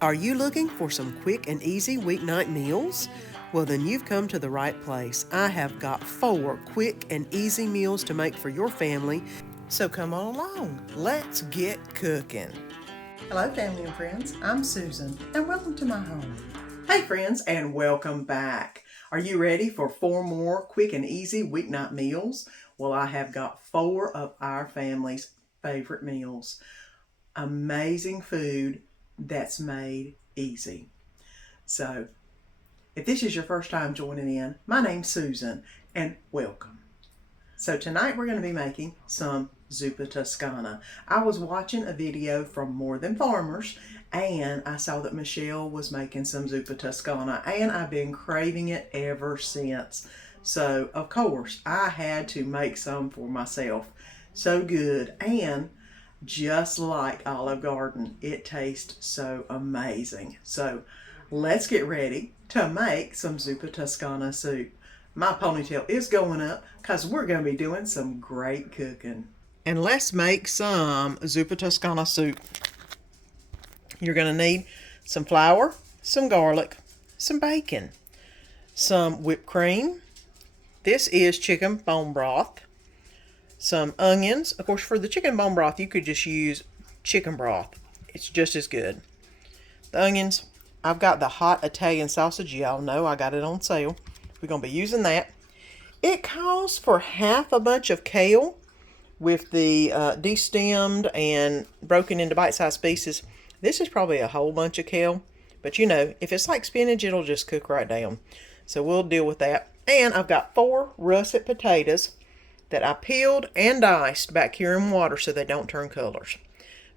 Are you looking for some quick and easy weeknight meals? Well, then you've come to the right place. I have got 4 quick and easy meals to make for your family. So come on along. Let's get cooking. Hello, family and friends. I'm Susan, and welcome to my home. Hey, friends, and welcome back. Are you ready for 4 more quick and easy weeknight meals? Well, I have got 4 of our family's favorite meals. Amazing food that's made easy. So, if this is your first time joining in, my name's Susan, and welcome. So tonight we're going to be making some Zuppa Tuscana. I was watching a video from More Than Farmers, and I saw that Michelle was making some Zuppa Tuscana, and I've been craving it ever since. So, of course, I had to make some for myself. So good, and just like Olive Garden, it tastes so amazing. So let's get ready to make some Zuppa Tuscana soup. My ponytail is going up because we're going to be doing some great cooking. And let's make some Zuppa Tuscana soup. You're going to need some flour, some garlic, some bacon, some whipped cream. This is chicken bone broth. Some onions. Of course, for the chicken bone broth, you could just use chicken broth. It's just as good. The onions. I've got the hot Italian sausage. Y'all know I got it on sale. We're going to be using that. It calls for half a bunch of kale with the destemmed and broken into bite-sized pieces. This is probably a whole bunch of kale. But you know, if it's like spinach, it'll just cook right down. So we'll deal with that. And I've got 4 russet potatoes that I peeled and diced back here in water so they don't turn colors.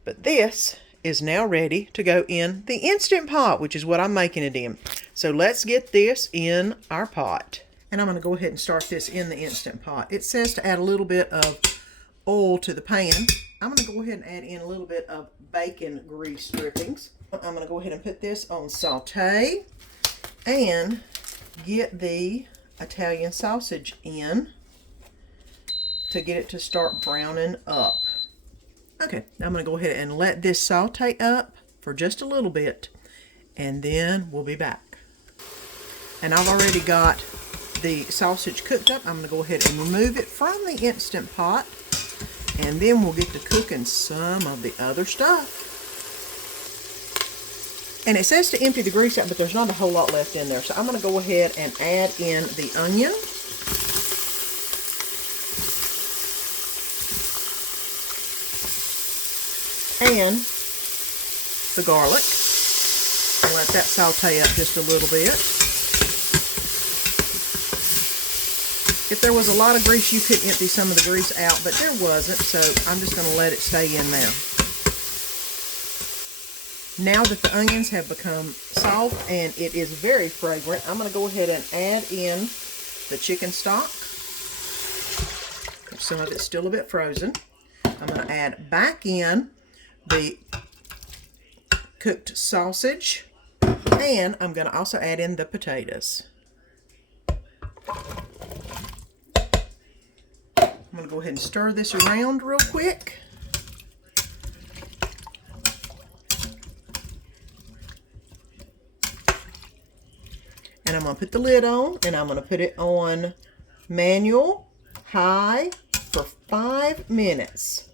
But this is now ready to go in the Instant Pot, which is what I'm making it in. So let's get this in our pot. And I'm going to go ahead and start this in the Instant Pot. It says to add a little bit of oil to the pan. I'm going to go ahead and add in a little bit of bacon grease drippings. I'm going to go ahead and put this on saute and get the Italian sausage in to get it to start browning up. Okay, now I'm going to go ahead and let this saute up for just a little bit, and then we'll be back. And I've already got the sausage cooked up. I'm going to go ahead and remove it from the Instant Pot, and then we'll get to cooking some of the other stuff. And it says to empty the grease out, but there's not a whole lot left in there. So I'm going to go ahead and add in the onion. And the garlic, and let that saute up just a little bit. If there was a lot of grease, you could empty some of the grease out, but there wasn't, so I'm just going to let it stay in there. Now that the onions have become soft and it is very fragrant, I'm going to go ahead and add in the chicken stock. Some of it's still a bit frozen. I'm going to add back in the cooked sausage, and I'm going to also add in the potatoes. I'm going to go ahead and stir this around real quick. And I'm going to put the lid on, and I'm going to put it on manual high for 5 minutes.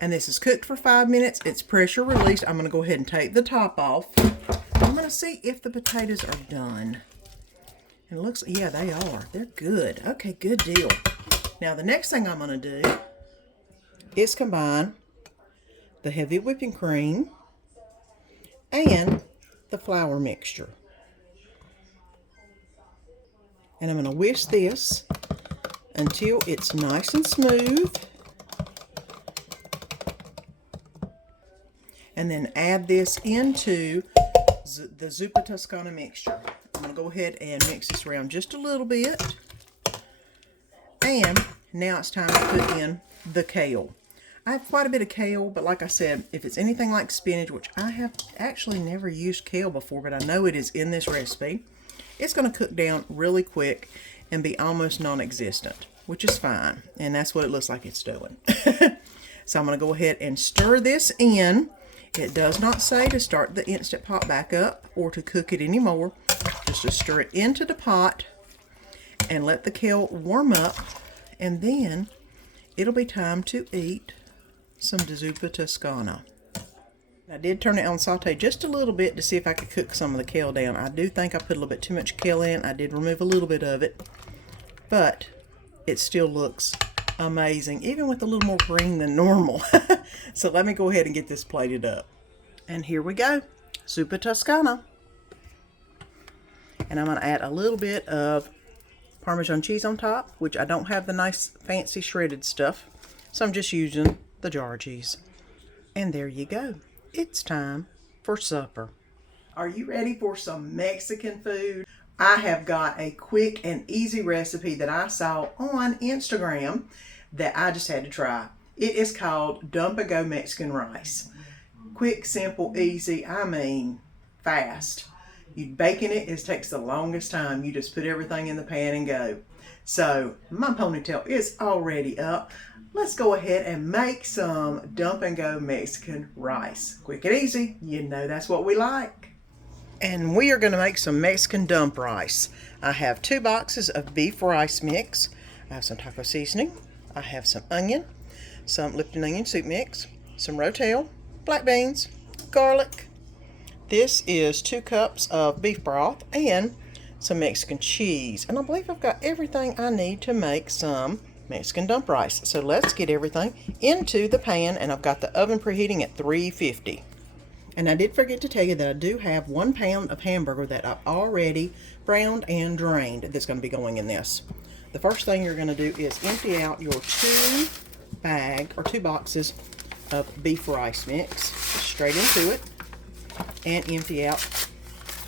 And this is cooked for 5 minutes. It's pressure released. I'm going to go ahead and take the top off. I'm going to see if the potatoes are done. And it looks, yeah, they are. They're good. Okay, good deal. Now, the next thing I'm going to do is combine the heavy whipping cream and the flour mixture. And I'm going to whisk this until it's nice and smooth. And then add this into the Zuppa Tuscana mixture. I'm going to go ahead and mix this around just a little bit. And now it's time to put in the kale. I have quite a bit of kale, but like I said, if it's anything like spinach, which I have actually never used kale before, but I know it is in this recipe, it's going to cook down really quick and be almost non-existent, which is fine. And that's what it looks like it's doing. So I'm going to go ahead and stir this in. It does not say to start the Instant Pot back up or to cook it anymore. Just to stir it into the pot and let the kale warm up, and then it'll be time to eat some Zuppa Tuscana. I did turn it on saute just a little bit to see if I could cook some of the kale down. I do think I put a little bit too much kale in. I did remove a little bit of it, but it still looks amazing, even with a little more green than normal. So let me go ahead and get this plated up. And here we go, Zuppa Tuscana. And I'm going to add a little bit of Parmesan cheese on top, which I don't have the nice fancy shredded stuff, so I'm just using the jar cheese. And there you go. It's time for supper. Are you ready for some Mexican food? I have got a quick and easy recipe that I saw on Instagram that I just had to try. It is called Dump and Go Mexican Rice. Quick, simple, easy, I mean fast. Baking it takes the longest time. You just put everything in the pan and go. So my ponytail is already up. Let's go ahead and make some Dump and Go Mexican rice. Quick and easy. You know that's what we like. And we are going to make some Mexican dump rice. I have 2 boxes of beef rice mix. I have some taco seasoning. I have some onion, some Lipton onion soup mix, some Rotel, black beans, garlic. This is 2 cups of beef broth and some Mexican cheese. And I believe I've got everything I need to make some Mexican dump rice. So let's get everything into the pan, and I've got the oven preheating at 350. And I did forget to tell you that I do have 1 pound of hamburger that I've already browned and drained that's going to be going in this. The first thing you're going to do is empty out your 2 boxes of beef rice mix straight into it, and empty out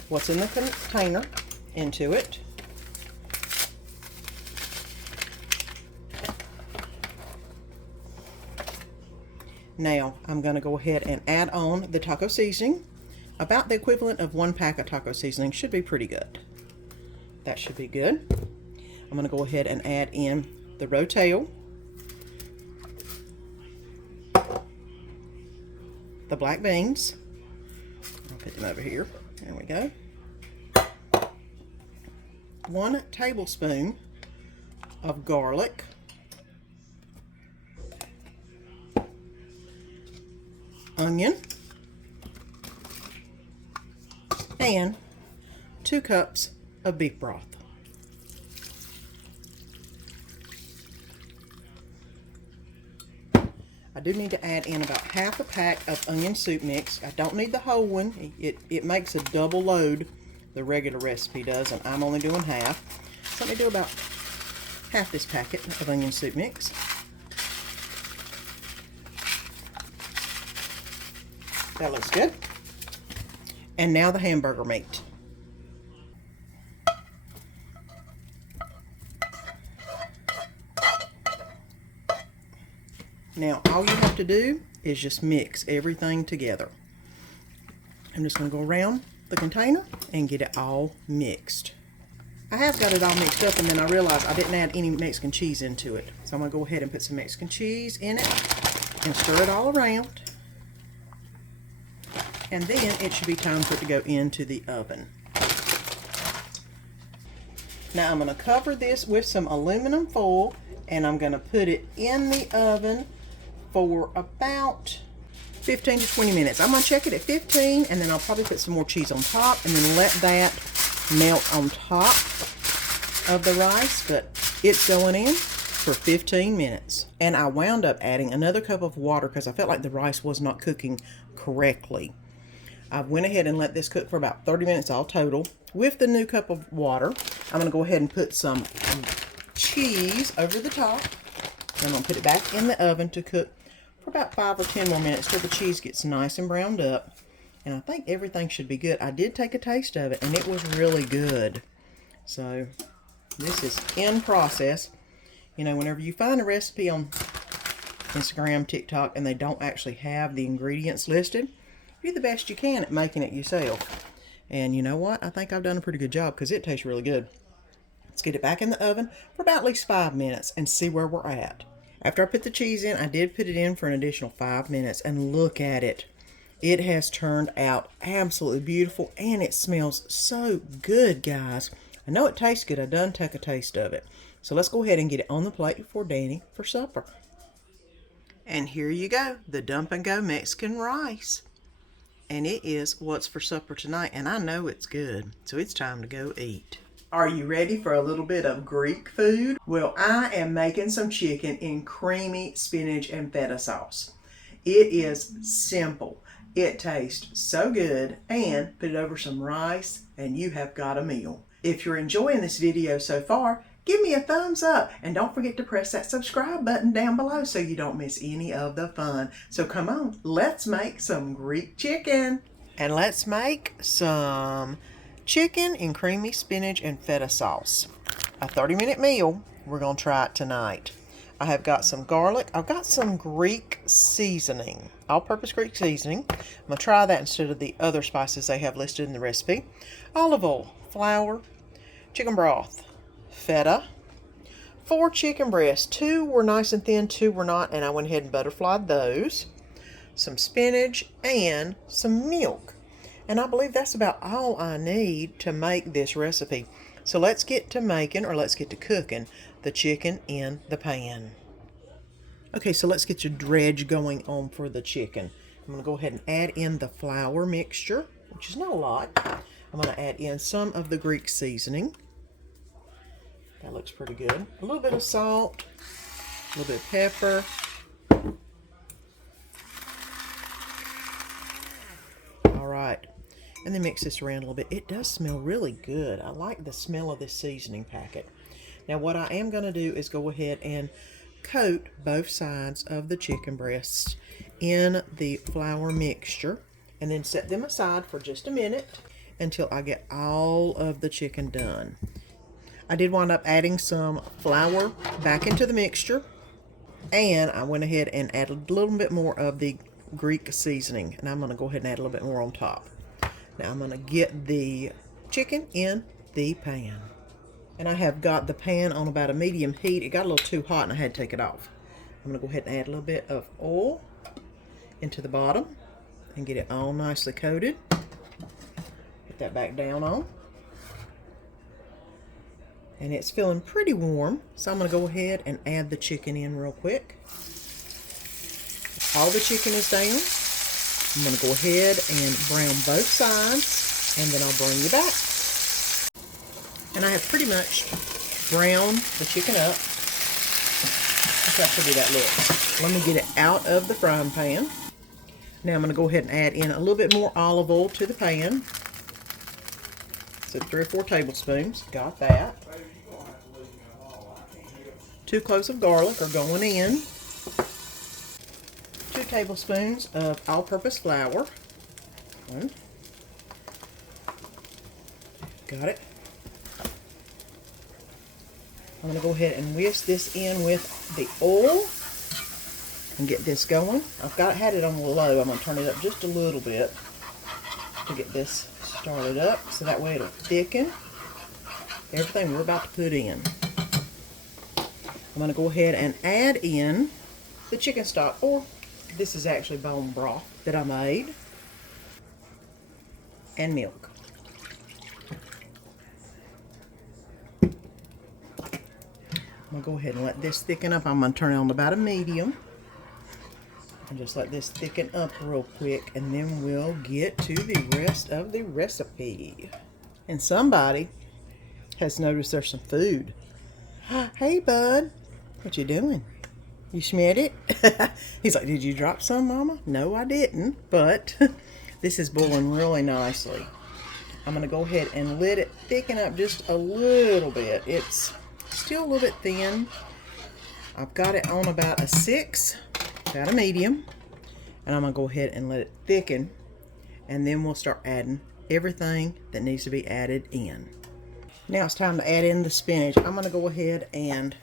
what's in the container into it. Now I'm going to go ahead and add on the taco seasoning. About the equivalent of 1 pack of taco seasoning should be pretty good. That should be good. I'm going to go ahead and add in the Rotel, the black beans. I'll put them over here. There we go. 1 tablespoon of garlic. Onion. And 2 cups of beef broth. I do need to add in about half a pack of onion soup mix. I don't need the whole one. It makes a double load, the regular recipe does, and I'm only doing half. So let me do about half this packet of onion soup mix. That looks good. And now the hamburger meat. Now all you have to do is just mix everything together. I'm just going to go around the container and get it all mixed. I have got it all mixed up, and then I realized I didn't add any Mexican cheese into it. So I'm going to go ahead and put some Mexican cheese in it and stir it all around. And then it should be time for it to go into the oven. Now I'm going to cover this with some aluminum foil, and I'm going to put it in the oven for about 15 to 20 minutes. I'm going to check it at 15, and then I'll probably put some more cheese on top and then let that melt on top of the rice. But it's going in for 15 minutes. And I wound up adding another cup of water because I felt like the rice was not cooking correctly. I went ahead and let this cook for about 30 minutes all total with the new cup of water. I'm going to go ahead and put some cheese over the top. I'm going to put it back in the oven to cook for about 5 or 10 more minutes till the cheese gets nice and browned up. And I think everything should be good. I did take a taste of it, and it was really good. So this is in process. You know, whenever you find a recipe on Instagram, TikTok, and they don't actually have the ingredients listed, do the best you can at making it yourself. And you know what? I think I've done a pretty good job because it tastes really good. Let's get it back in the oven for about at least 5 minutes and see where we're at. After I put the cheese in, I did put it in for an additional 5 minutes, and look at it. It has turned out absolutely beautiful, and it smells so good, guys. I know it tastes good. I done took a taste of it. So let's go ahead and get it on the plate for Danny for supper. And here you go, the Dump and Go Mexican rice. And it is what's for supper tonight, and I know it's good, so it's time to go eat. Are you ready for a little bit of Greek food? Well, I am making some chicken in creamy spinach and feta sauce. It is simple. It tastes so good, and put it over some rice and you have got a meal. If you're enjoying this video so far, give me a thumbs up and don't forget to press that subscribe button down below so you don't miss any of the fun. So come on, let's make some Greek chicken. And let's make some chicken in creamy spinach and feta sauce. A 30-minute meal. We're going to try it tonight. I have got some garlic. I've got some Greek seasoning, all-purpose Greek seasoning. I'm going to try that instead of the other spices they have listed in the recipe. Olive oil, flour, chicken broth, feta, 4 chicken breasts. 2 were nice and thin, 2 were not, and I went ahead and butterflied those. Some spinach and some milk. And I believe that's about all I need to make this recipe. So let's get to making, or let's get to cooking, the chicken in the pan. Okay, so let's get your dredge going on for the chicken. I'm going to go ahead and add in the flour mixture, which is not a lot. I'm going to add in some of the Greek seasoning. That looks pretty good. A little bit of salt, a little bit of pepper. All right. And then mix this around a little bit. It does smell really good. I like the smell of this seasoning packet. Now what I am going to do is go ahead and coat both sides of the chicken breasts in the flour mixture and then set them aside for just a minute until I get all of the chicken done. I did wind up adding some flour back into the mixture, and I went ahead and added a little bit more of the Greek seasoning, and I'm going to go ahead and add a little bit more on top. Now I'm going to get the chicken in the pan. And I have got the pan on about a medium heat. It got a little too hot and I had to take it off. I'm going to go ahead and add a little bit of oil into the bottom and get it all nicely coated. Put that back down on. And it's feeling pretty warm, so I'm going to go ahead and add the chicken in real quick. All the chicken is down. I'm going to go ahead and brown both sides, and then I'll bring you back. And I have pretty much browned the chicken up. Look how pretty that looks. Let me get it out of the frying pan. Now I'm going to go ahead and add in a little bit more olive oil to the pan. So 3 or 4 tablespoons. Got that. 2 cloves of garlic are going in. 2 tablespoons of all-purpose flour. One. Got it. I'm going to go ahead and whisk this in with the oil and get this going. I've had it on low. I'm going to turn it up just a little bit to get this started up so that way it'll thicken everything we're about to put in. I'm going to go ahead and add in the chicken stock, or this is actually bone broth that I made, and milk. I'm going to go ahead and let this thicken up. I'm going to turn it on to about a medium. And just let this thicken up real quick, and then we'll get to the rest of the recipe. And somebody has noticed there's some food. Hey, bud. What you doing? You smeared it? He's like, did you drop some, Mama? No, I didn't. But this is boiling really nicely. I'm going to go ahead and let it thicken up just a little bit. It's still a little bit thin. I've got it on about a 6, about a medium. And I'm going to go ahead and let it thicken. And then we'll start adding everything that needs to be added in. Now it's time to add in the spinach. I'm going to go ahead and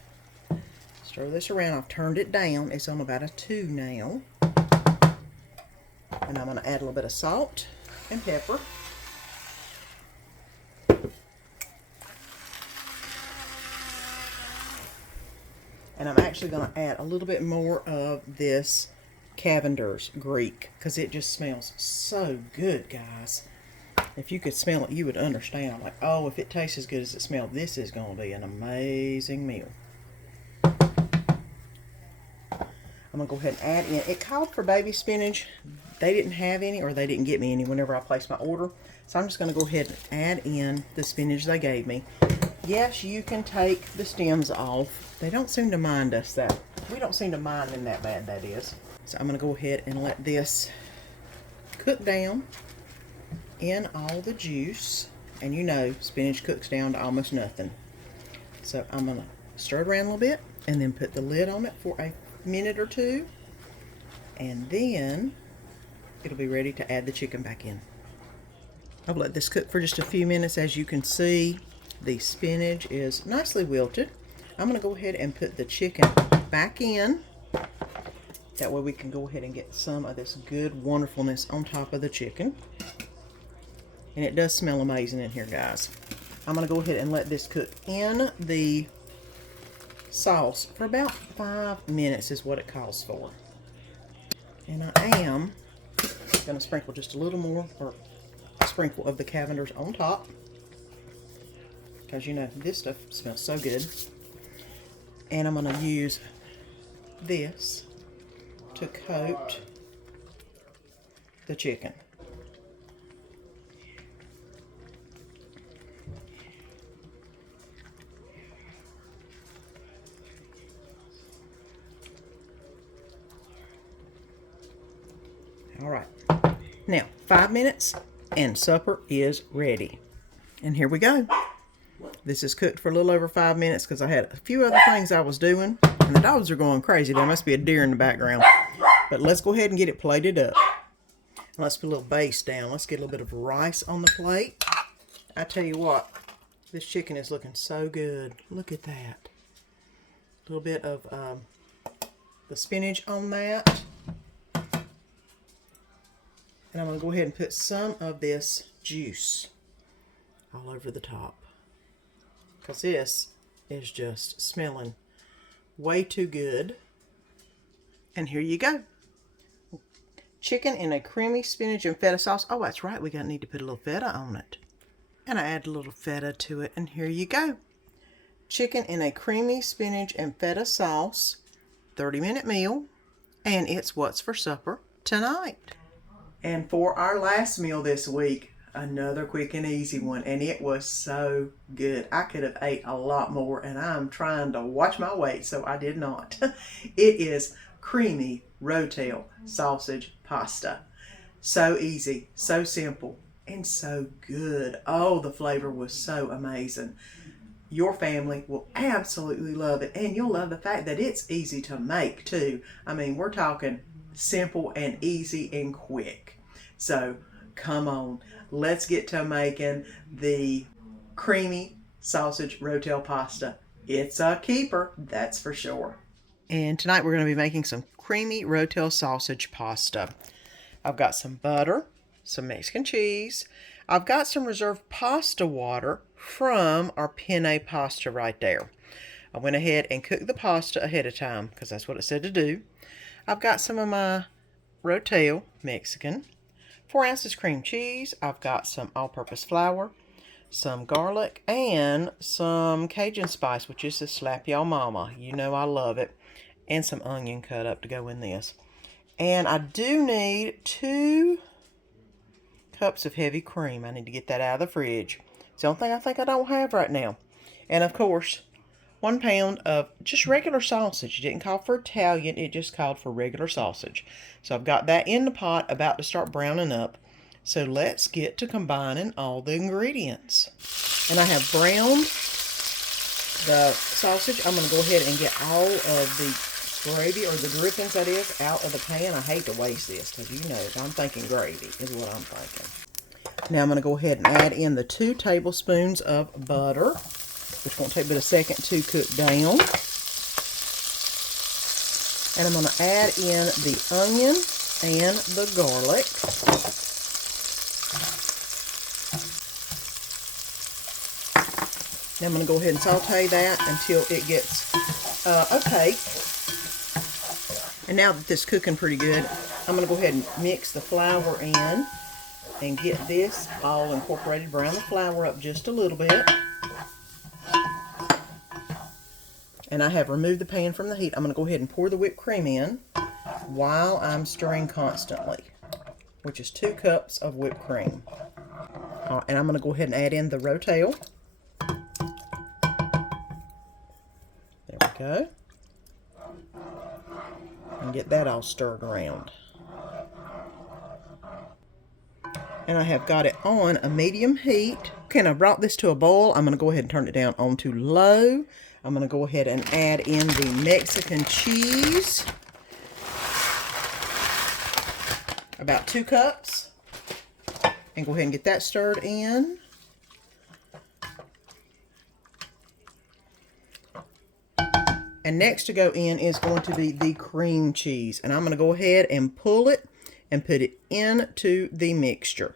stir this around. I've turned it down. It's on about a 2 now. And I'm going to add a little bit of salt and pepper. And I'm actually going to add a little bit more of this Cavender's Greek, because it just smells so good, guys. If you could smell it, you would understand. Like, oh, if it tastes as good as it smells, this is going to be an amazing meal. I'm going to go ahead and add in. It called for baby spinach. They didn't have any, or they didn't get me any whenever I placed my order. So I'm just going to go ahead and add in the spinach they gave me. Yes, you can take the stems off. They don't seem to mind us that. We don't seem to mind them that bad, that is. So I'm going to go ahead and let this cook down in all the juice. And you know, spinach cooks down to almost nothing. So I'm going to stir it around a little bit and then put the lid on it for a minute or two. And then it'll be ready to add the chicken back in. I'll let this cook for just a few minutes. As you can see, the spinach is nicely wilted. I'm going to go ahead and put the chicken back in. That way we can go ahead and get some of this good wonderfulness on top of the chicken. And it does smell amazing in here, guys. I'm going to go ahead and let this cook in the sauce for about 5 minutes is what it calls for. And I am going to sprinkle just a little more, or a sprinkle of the Cavenders on top. Because you know, this stuff smells so good. And I'm going to use this to coat the chicken. All right, now 5 minutes and supper is ready. And here we go. This is cooked for a little over 5 minutes because I had a few other things I was doing, and the dogs are going crazy. There must be a deer in the background. But let's go ahead and get it plated up. Let's put a little base down. Let's get a little bit of rice on the plate. I tell you what, this chicken is looking so good. Look at that. A little bit of the spinach on that. And I'm going to go ahead and put some of this juice all over the top. Because this is just smelling way too good. And here you go. Chicken in a creamy spinach and feta sauce. Oh, that's right. We need to put a little feta on it. And I add a little feta to it. And here you go. Chicken in a creamy spinach and feta sauce. 30-minute meal. And it's what's for supper tonight. And for our last meal this week, another quick and easy one, and it was so good. I could have ate a lot more, and I'm trying to watch my weight, so I did not. It is creamy Rotel sausage pasta. So easy, so simple, and so good. Oh, the flavor was so amazing. Your family will absolutely love it, and you'll love the fact that it's easy to make too. I mean, we're talking simple and easy and quick. So come on, let's get to making the creamy sausage Rotel pasta. It's a keeper, that's for sure. And tonight we're going to be making some creamy Rotel sausage pasta. I've got some butter, some Mexican cheese. I've got some reserved pasta water from our penne pasta right there. I went ahead and cooked the pasta ahead of time because that's what it said to do. I've got some of my Rotel Mexican, 4 ounces cream cheese. I've got some all-purpose flour, some garlic, and some Cajun spice, which is the Slap Y'all Mama. You know I love it. And some onion cut up to go in this. And I do need 2 cups of heavy cream. I need to get that out of the fridge. It's the only thing I think I don't have right now. And of course, 1 pound of just regular sausage. It didn't call for Italian, it just called for regular sausage. So I've got that in the pot, about to start browning up. So let's get to combining all the ingredients. And I have browned the sausage. I'm going to go ahead and get all of the gravy, or the drippings that is, out of the pan. I hate to waste this because you know I'm thinking gravy is what I'm thinking. Now I'm going to go ahead and add in the 2 tablespoons of butter, which won't take but a second to cook down. And I'm going to add in the onion and the garlic. Now I'm going to go ahead and saute that until it gets opaque. And now that this is cooking pretty good, I'm going to go ahead and mix the flour in and get this all incorporated. Brown the flour up just a little bit. And I have removed the pan from the heat. I'm going to go ahead and pour the whipped cream in while I'm stirring constantly, which is 2 cups of whipped cream. And I'm going to go ahead and add in the Rotel. There we go. And get that all stirred around. And I have got it on a medium heat. Okay, and I brought this to a boil. I'm going to go ahead and turn it down onto low. I'm going to go ahead and add in the Mexican cheese. About 2 cups. And go ahead and get that stirred in. And next to go in is going to be the cream cheese. And I'm going to go ahead and pull it and put it into the mixture.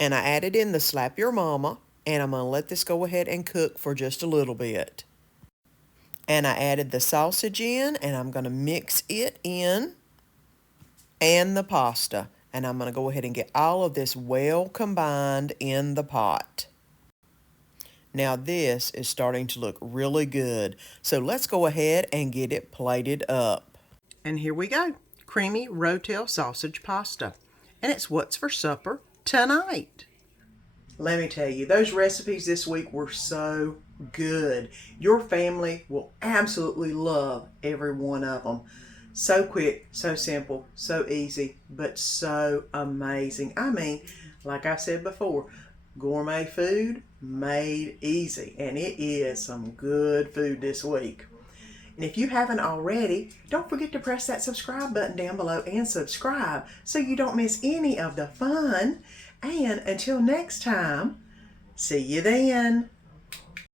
And I added in the Slap Your Mama, and I'm going to let this go ahead and cook for just a little bit. And I added the sausage in, and I'm going to mix it in, and the pasta. And I'm going to go ahead and get all of this well combined in the pot. Now this is starting to look really good. So let's go ahead and get it plated up. And here we go. Creamy Rotel sausage pasta. And it's what's for supper tonight. Let me tell you, those recipes this week were so good. Your family will absolutely love every one of them. So quick, so simple, so easy, but so amazing. I mean, like I said before, gourmet food made easy, and it is some good food this week. And if you haven't already, don't forget to press that subscribe button down below and subscribe so you don't miss any of the fun. And until next time, see you then.